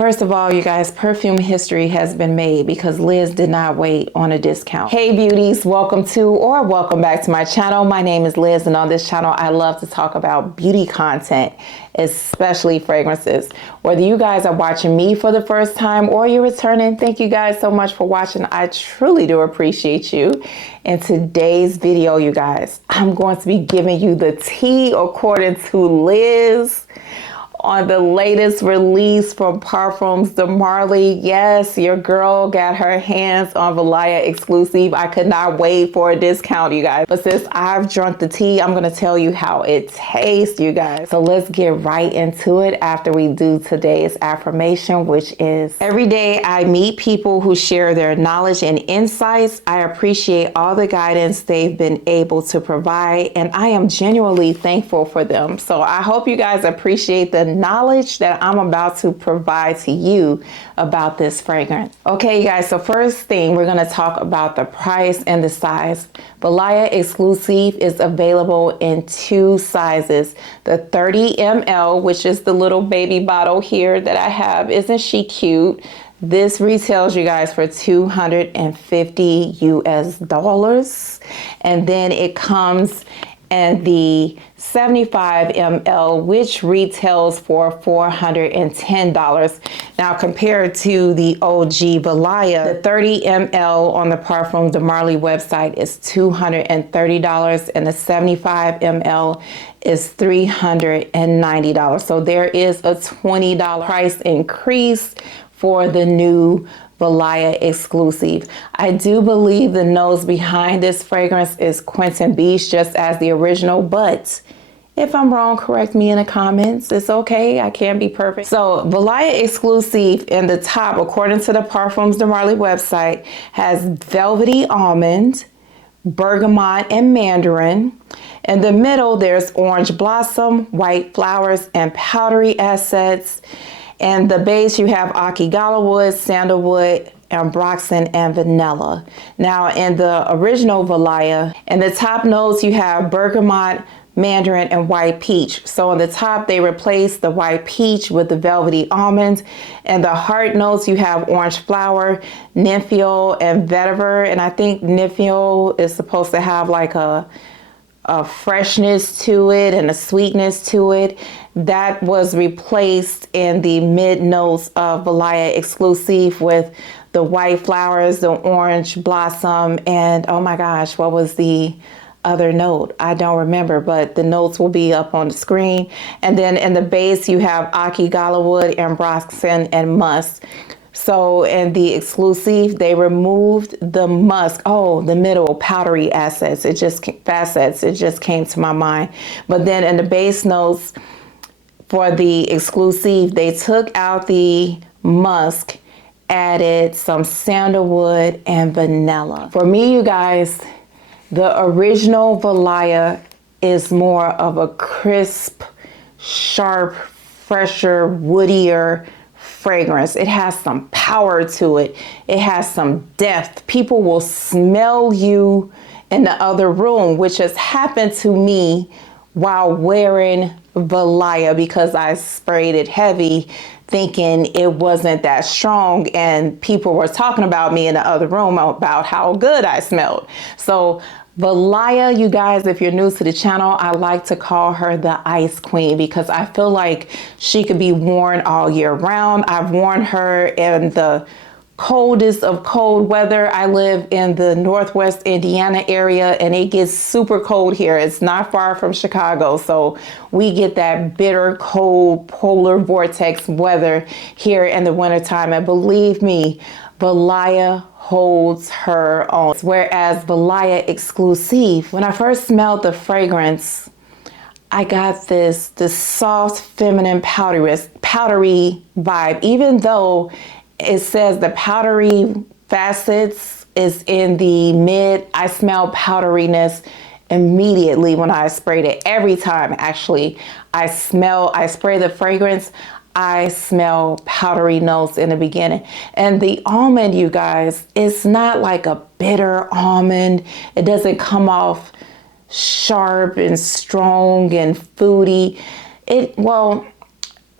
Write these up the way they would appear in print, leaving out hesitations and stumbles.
First of all, you guys, perfume history has been made because Liz did not wait on a discount. Hey beauties, welcome to or welcome back to my channel. My name is Liz, and on this channel, I love to talk about beauty content, especially fragrances. Whether you guys are watching me for the first time or you're returning, thank you guys so much for watching. I truly do appreciate you. In today's video, you guys, I'm going to be giving you the tea according to Liz on the latest release from Parfums de Marly. Yes, your girl got her hands on Valaya Exclusif. I could not wait for a discount, you guys. But since I've drunk the tea, I'm gonna tell you how it tastes, you guys. So let's get right into it after we do today's affirmation, which is, every day I meet people who share their knowledge and insights. I appreciate all the guidance they've been able to provide, and I am genuinely thankful for them. So I hope you guys appreciate the knowledge that I'm about to provide to you about this fragrance. Okay, you guys, so first thing, we're gonna talk about the price and the size. Valaya Exclusif is available in two sizes. The 30 ml, which is the little baby bottle here that I have. Isn't she cute? This retails, you guys, for $250 US. And then it comes in the 75 ml, which retails for $410. Now, compared to the OG Valaya, the 30 ml on the Parfums de Marly website is $230, and the 75 ml is $390. So there is a $20 price increase for the new Valaya Exclusif. I do believe the nose behind this fragrance is Quentin Beach, just as the original, but if I'm wrong, correct me in the comments. It's okay, I can't be perfect. So Valaya Exclusif in the top, according to the Parfums de Marly website, has velvety almond, bergamot, and mandarin. In the middle, there's orange blossom, white flowers, and powdery assets. And the base, you have akigala wood, sandalwood, ambroxan, and vanilla. Now, in the original Valaya, in the top notes, you have bergamot, mandarin, and white peach. So on the top, they replaced the white peach with the velvety almond. And the heart notes, you have orange flower, nymphiol, and vetiver. And I think nymphiol is supposed to have like a freshness to it and a sweetness to it. That was replaced in the mid notes of Valaya Exclusif with the white flowers, the orange blossom, and oh my gosh, what was the other note? I don't remember, but the notes will be up on the screen. And then in the base, you have akigala wood, ambroxan, and musk. So in the Exclusif, they removed the musk. Oh, the middle powdery assets. Facets. It just came to my mind. But then in the base notes for the Exclusif, they took out the musk, added some sandalwood and vanilla. For me, you guys, the original Valaya is more of a crisp, sharp, fresher, woodier fragrance. It has some power to it. It has some depth. People will smell you in the other room, which has happened to me while wearing Valaya because I sprayed it heavy thinking it wasn't that strong, and people were talking about me in the other room about how good I smelled. So Valaya, you guys, if you're new to the channel, I like to call her the Ice Queen because I feel like she could be worn all year round. I've worn her in the coldest of cold weather. I live in the Northwest Indiana area, and it gets super cold here. It's not far from Chicago, so we get that bitter cold polar vortex weather here in the wintertime. And believe me, Valaya holds her own. Whereas Valaya Exclusif, when I first smelled the fragrance, I got this soft, feminine, powdery vibe. Even though it says the powdery facets is in the mid, I smell powderiness immediately when I sprayed it. Every time, actually, I spray the fragrance, I smell powdery notes in the beginning. And the almond, you guys, it's not like a bitter almond. It doesn't come off sharp and strong and foody. Well,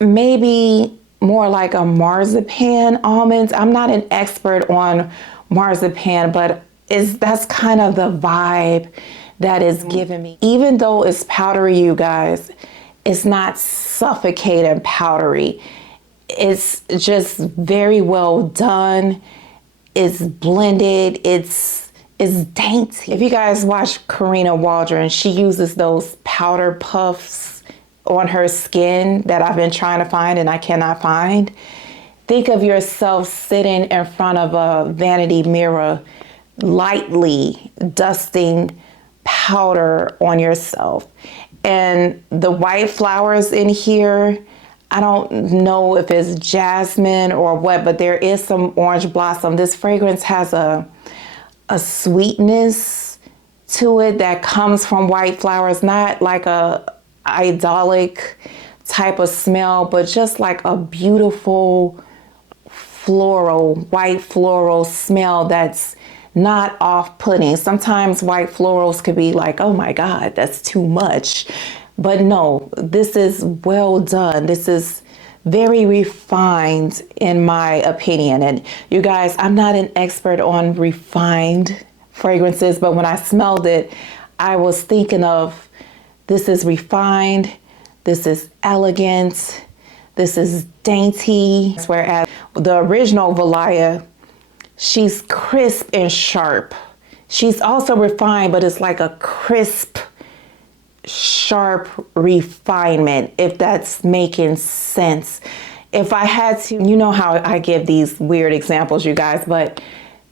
maybe more like a marzipan almonds. I'm not an expert on marzipan, but that's kind of the vibe that is giving me. Even though it's powdery, you guys, it's not suffocating powdery. It's just very well done. It's blended. It's dainty. If you guys watch Karina Waldron, she uses those powder puffs on her skin that I've been trying to find and I cannot find. Think of yourself sitting in front of a vanity mirror, lightly dusting powder on yourself. And the white flowers in here, I don't know if it's jasmine or what, but there is some orange blossom. This fragrance has a sweetness to it that comes from white flowers, not like a idyllic type of smell, but just like a beautiful floral, white floral smell that's not off-putting. Sometimes white florals could be like, oh my God, that's too much. But no, this is well done. This is very refined in my opinion. And you guys, I'm not an expert on refined fragrances, but when I smelled it, I was thinking of, this is refined, this is elegant, this is dainty. Whereas the original Valaya, she's crisp and sharp. She's also refined, but it's like a crisp, sharp refinement, if that's making sense. If I had to, you know how I give these weird examples, you guys, but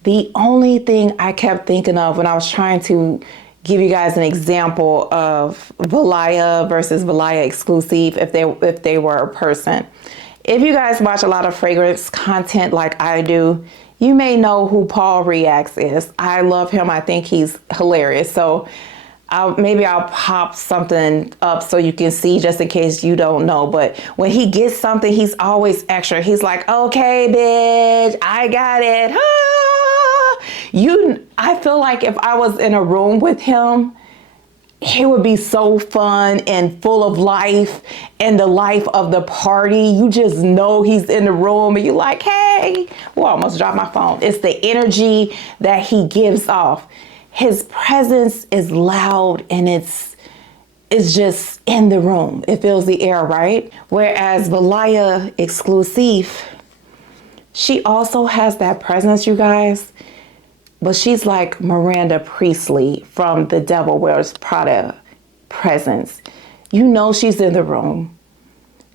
the only thing I kept thinking of when I was trying to give you guys an example of Valaya versus Valaya Exclusif, if they were a person. If you guys watch a lot of fragrance content like I do, you may know who Paul Reacts is. I love him. I think he's hilarious. So maybe I'll pop something up so you can see, just in case you don't know. But when he gets something, he's always extra. He's like, okay, bitch, I got it. I feel like if I was in a room with him, he would be so fun and full of life and the life of the party. You just know he's in the room and you're like, hey, well, I almost dropped my phone. It's the energy that he gives off. His presence is loud and it's just in the room. It fills the air, right? Whereas Valaya Exclusif, she also has that presence, you guys. But she's like Miranda Priestley from The Devil Wears Prada presence. You know she's in the room.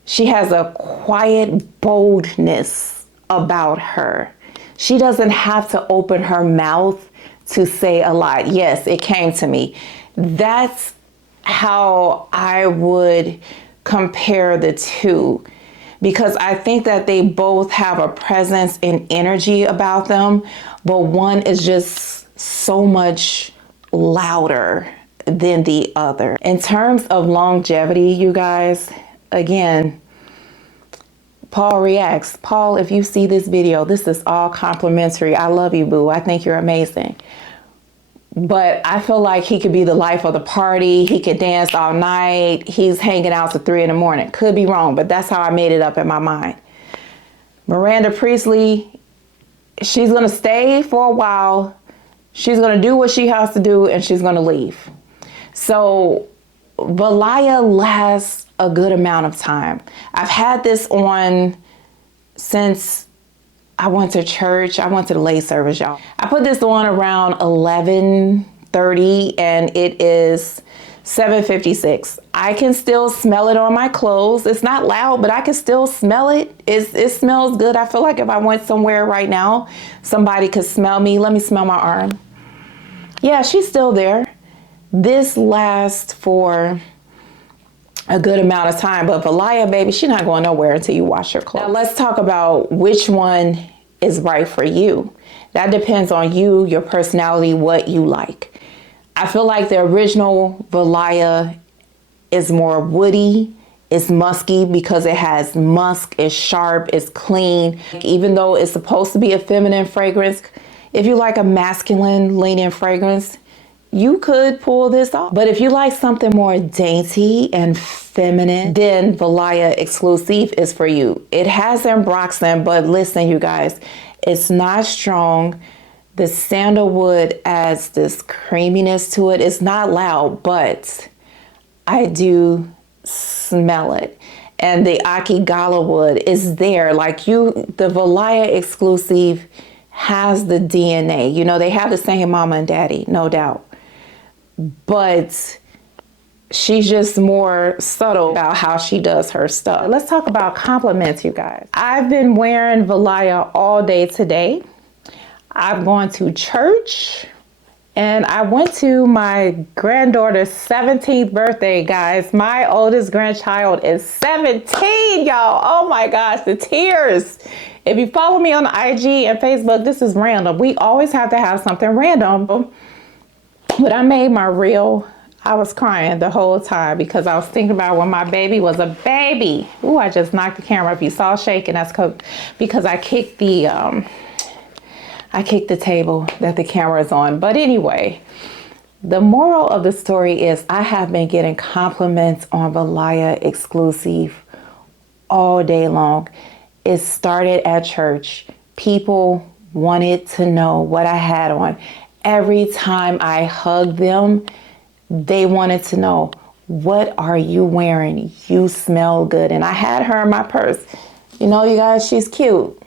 She has a quiet boldness about her. She doesn't have to open her mouth to say a lot. Yes, it came to me. That's how I would compare the two, because I think that they both have a presence and energy about them, but one is just so much louder than the other. In terms of longevity, you guys, again, Paul Reacts. Paul, if you see this video, this is all complimentary. I love you, boo. I think you're amazing. But I feel like he could be the life of the party. He could dance all night. He's hanging out to 3 in the morning. Could be wrong, but that's how I made it up in my mind. Miranda Priestley, she's going to stay for a while. She's going to do what she has to do and she's going to leave. So Valaya lasts a good amount of time. I've had this on since I went to church. I went to the late service, y'all. I put this on around 11:30 and it is 7:56. I can still smell it on my clothes. It's not loud, but I can still smell it. It smells good. I feel like if I went somewhere right now, somebody could smell me. Let me smell my arm. Yeah, she's still there. This lasts for a good amount of time, but Valaya, baby, she's not going nowhere until you wash your clothes. Now let's talk about which one is right for you. That depends on you, your personality, what you like. I feel like the original Valaya is more woody, it's musky because it has musk, it's sharp, it's clean. Even though it's supposed to be a feminine fragrance, if you like a masculine leaning fragrance, you could pull this off. But if you like something more dainty and feminine, then Valaya Exclusif is for you. It has ambroxan, but listen, you guys, it's not strong. The sandalwood adds this creaminess to it. It's not loud, but I do smell it. And the Akigala wood is there. Like the Valaya Exclusif has the DNA. You know, they have the same mama and daddy, no doubt. But she's just more subtle about how she does her stuff. Let's talk about compliments, you guys. I've been wearing Valaya all day today. I've gone to church and I went to my granddaughter's 17th birthday, guys. My oldest grandchild is 17, y'all. Oh my gosh, the tears. If you follow me on IG and Facebook, this is random. We always have to have something random. But I made my reel. I was crying the whole time because I was thinking about when my baby was a baby. Ooh, I just knocked the camera. If you saw shaking, that's because I kicked the table that the camera is on. But anyway, the moral of the story is I have been getting compliments on Valaya Exclusif all day long. It started at church. People wanted to know what I had on. Every time I hugged them, they wanted to know, what are you wearing? You smell good. And I had her in my purse. You know, you guys, she's cute.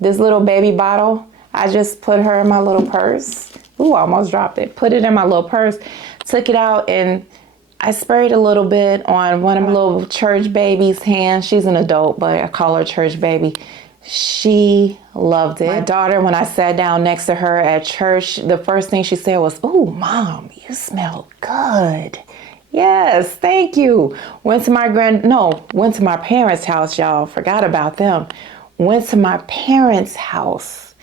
This little baby bottle, I just put her in my little purse. Ooh, I almost dropped it. Put it in my little purse, took it out, and I sprayed a little bit on one of my little church baby's hands. She's an adult, but I call her church baby. She loved it. My daughter, when I sat down next to her at church, the first thing she said was, "Oh, Mom, you smell good." Yes, thank you. Went to my parents' house, y'all. Forgot about them. Went to my parents' house.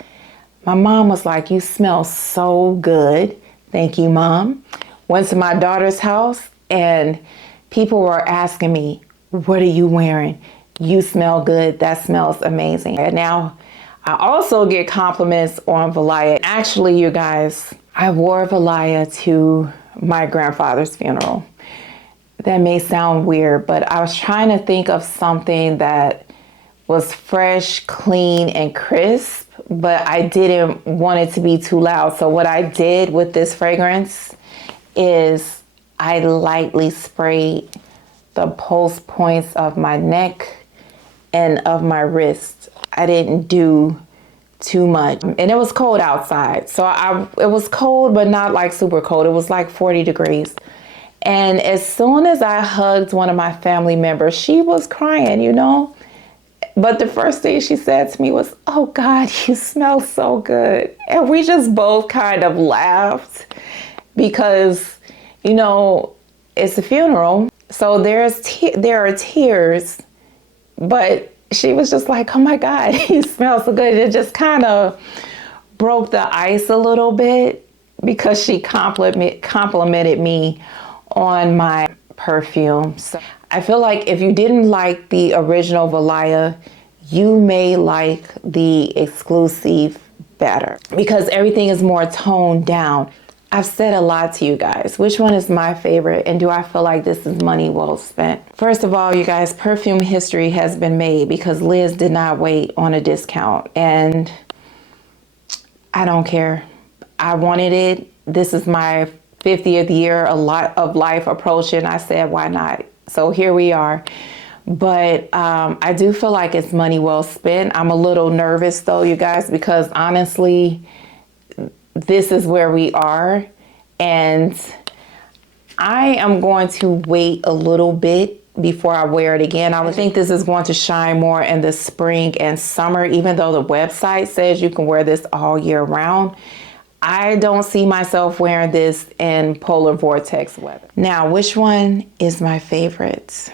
My mom was like, "You smell so good." Thank you, Mom. Went to my daughter's house and people were asking me, "What are you wearing? You smell good. That smells amazing." And now I also get compliments on Valaya. Actually, you guys, I wore Valaya to my grandfather's funeral. That may sound weird, but I was trying to think of something that was fresh, clean, and crisp, but I didn't want it to be too loud. So what I did with this fragrance is I lightly sprayed the pulse points of my neck and of my wrist. I didn't do too much. And it was cold outside. So it was cold, but not like super cold. It was like 40 degrees. And as soon as I hugged one of my family members, she was crying, you know. But the first thing she said to me was, "Oh God, you smell so good." And we just both kind of laughed because, you know, it's a funeral. So there are tears. But she was just like, "Oh my God, he smells so good." It just kind of broke the ice a little bit because she complimented me on my perfume. So I feel like if you didn't like the original Valaya, you may like the Exclusif better because everything is more toned down. I've said a lot to you guys. Which one is my favorite, and do I feel like this is money well spent? First of all, you guys, perfume history has been made because Liz did not wait on a discount, and I don't care. I wanted it. This is my 50th year, a lot of life approaching. I said, why not? So here we are. But I do feel like it's money well spent. I'm a little nervous though, you guys, because honestly, this is where we are, and I am going to wait a little bit before I wear it again. I would think this is going to shine more in the spring and summer, even though the website says you can wear this all year round. I don't see myself wearing this in polar vortex weather. Now, which one is my favorite?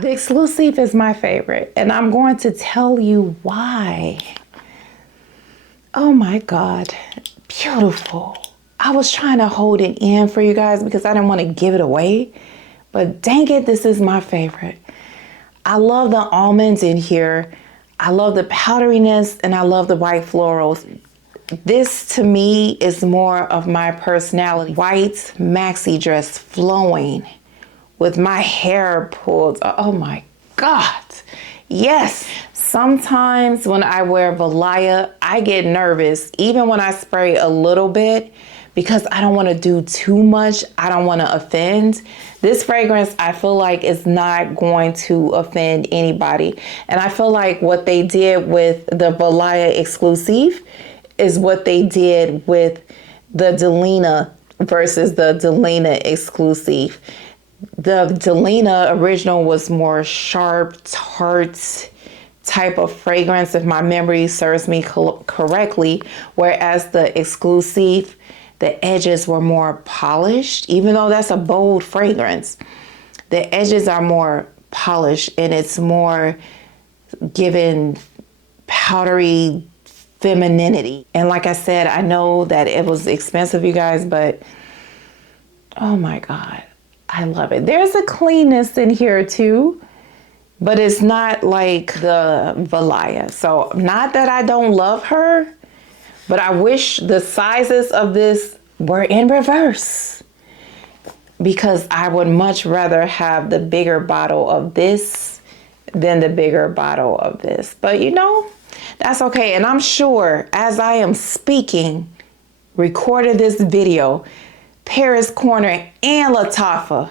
The Exclusif is my favorite, and I'm going to tell you why. Oh my God, beautiful. I was trying to hold it in for you guys because I didn't want to give it away, but dang it, this is my favorite. I love the almonds in here. I love the powderiness, and I love the white florals. this to me is more of my personality. White maxi dress flowing with my hair pulled. Oh my God. Yes. Sometimes when I wear Valaya, I get nervous, even when I spray a little bit, because I don't want to do too much. I don't want to offend. This fragrance, I feel like, is not going to offend anybody. And I feel like what they did with the Valaya Exclusif is what they did with the Delina versus the Delina Exclusif. The Delina original was more sharp, tart type of fragrance, if my memory serves me correctly, whereas the Exclusif, the edges were more polished. Even though that's a bold fragrance, the edges are more polished and it's more given powdery femininity. And like I said, I know that it was expensive, you guys, but oh my God, I love it. There's a cleanness in here too, but it's not like the Valaya. So not that I don't love her, but I wish the sizes of this were in reverse, because I would much rather have the bigger bottle of this than the bigger bottle of this. But you know, that's okay. And I'm sure as I am speaking, recorded this video, Paris Corner and Lattafa,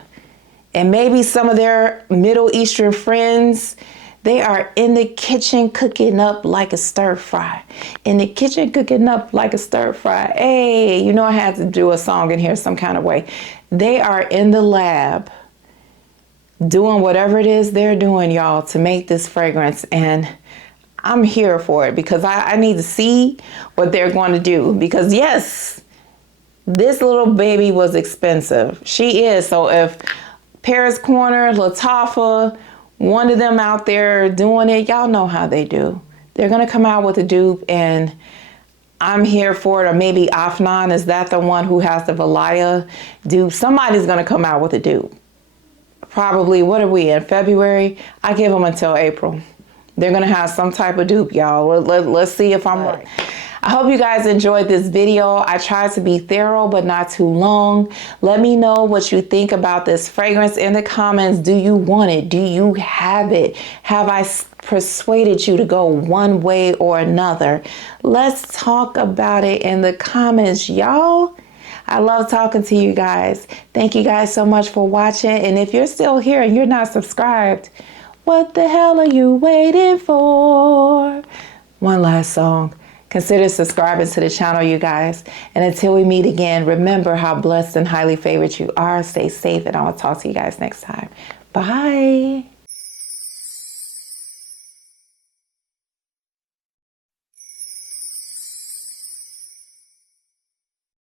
and maybe some of their Middle Eastern friends, they are in the kitchen cooking up like a stir fry. In the kitchen cooking up like a stir fry. Hey, you know I had to do a song in here some kind of way. They are in the lab doing whatever it is they're doing, y'all, to make this fragrance. And I'm here for it because I need to see what they're going to do. Because yes, this little baby was expensive. She is. So if Paris Corner, Lattafa, one of them out there doing it, y'all know how they do. They're going to come out with a dupe, and I'm here for it. Or maybe Afnan, is that the one who has the Valaya dupe? Somebody's going to come out with a dupe. Probably, what are we in, February? I give them until April. They're going to have some type of dupe, y'all. Let's see if I'm right. I hope you guys enjoyed this video. I tried to be thorough, but not too long. Let me know what you think about this fragrance in the comments. Do you want it? Do you have it? Have I persuaded you to go one way or another? Let's talk about it in the comments, y'all. I love talking to you guys. Thank you guys so much for watching. And if you're still here and you're not subscribed, what the hell are you waiting for? One last song. Consider subscribing to the channel, you guys. And until we meet again, remember how blessed and highly favored you are. Stay safe, and I will talk to you guys next time. Bye.